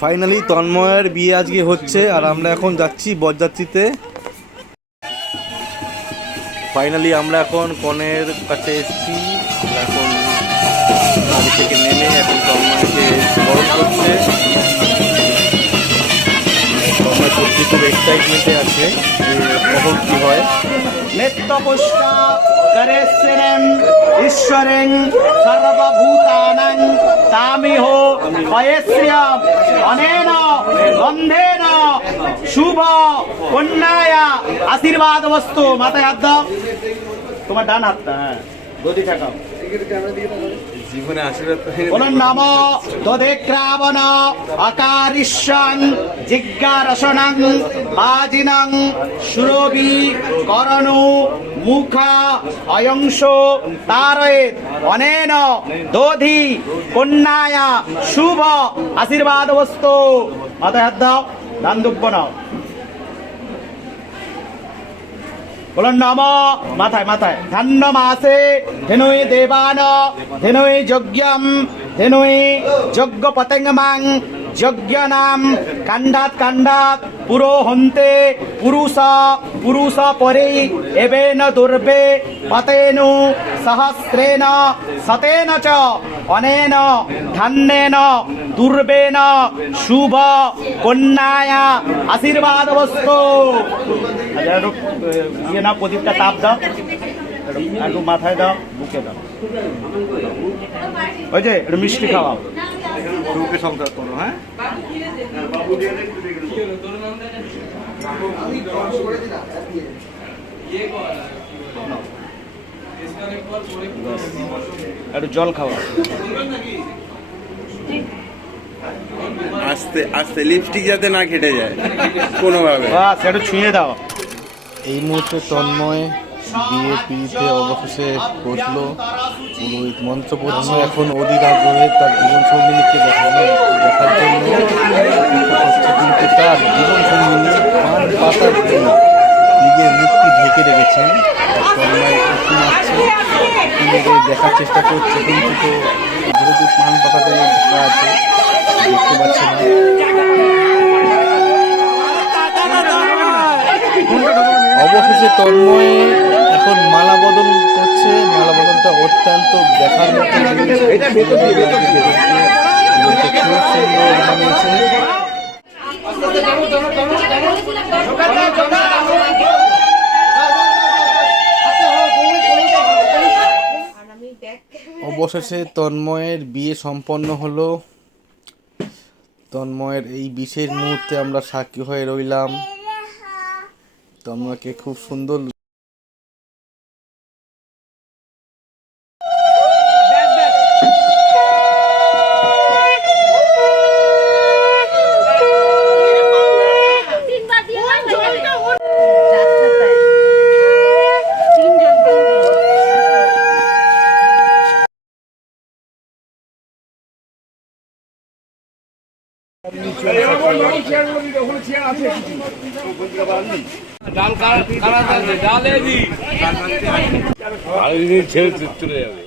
Finally তন্ময়ের বিয়ে আজকে হচ্ছে আর আমরা এখন যাচ্ছি বরযাত্রীতে। ফাইনালি আমরা এখন কনের কাছে এসেছি। এখন গাড়ি থেকে নেমে এখন তন্ময়কে বরণ করছে তন্ময় সত্যি খুব এক্সাইটমেন্টে আছে কখন কী হয়। ঈশ্বরং সর্বভূতানাং, তামিহ আশীর্বাদ বস্তু। মাথায় হাত দাও। তোমার ডান হাতটা হ্যাঁ। গদি ঠেকাও। নম দধিক্রাবণ অকারিষ্যং জিজ্ঞারসনং বাজিনং সুরবি করণু মুখা অয়ংশ তারয়ে অনেন দধি কন্যায়া শুভ আশীর্বাদ বস্তু বলুন নম মাথায় মাথায় ধান্য মাসে ধেনুই দেবান, ধেনুই যজ্ঞম, ধেনুই যজ্ঞ পতঙ্গমাং যজ্ঞ নাম কাণ্ডাত কাণ্ডাত হন্তে পুরুষ পুরুষ পরে এবেন দুর্বে পতেনু সহস্রেণ শতেন চ অনেন ধান্যেন দুর্বেন শুভ কন্যায়া আশীর্বাদ বস্তু ইয়ে না প্রদীপটা তাপ দাও একটু মাথায় দাও বুকে দাও ওই যে একটু মিষ্টি খাওয়াও সুখে সংসার করো হ্যাঁ? একটু জল খাওয়াও আস্তে আস্তে লিপস্টিক যাতে না কেটে যায় কোনোভাবে। বাস একটু ছুঁয়ে দাও। এই মুহূর্তে তন্ময় বিয়ে পিড়িতে অবশেষে বসল পুরোহিত মন্ত্র পড়ছে এখন অধীর আগ্রহে তার জীবন সঙ্গিনীকে দেখানো দেখার জন্য কিন্তু তার জীবন সঙ্গিনী পান পাতার জন্য নিজের মুখটি ঢেকে রেখেছেন। তন্ময় উঁকি দেখার চেষ্টা করছে, কিন্তু তো যেহেতু পান পাতাতে আছে, দেখতে পাচ্ছে না। অবশেষে তন্ময়ে এখন মালা বদল করছে। মালা বদলটা অত্যন্ত দেখার মতো খুব সুন্দর অবশেষে তন্ময়ের বিয়ে সম্পন্ন হলো। তন্ময়ের এই বিশেষ মুহূর্তে আমরা সাক্ষী হয়ে রইলাম। তন্ময়কে খুব সুন্দর ডাল কারা ডালে দি ছেড়ে চলে যাবে।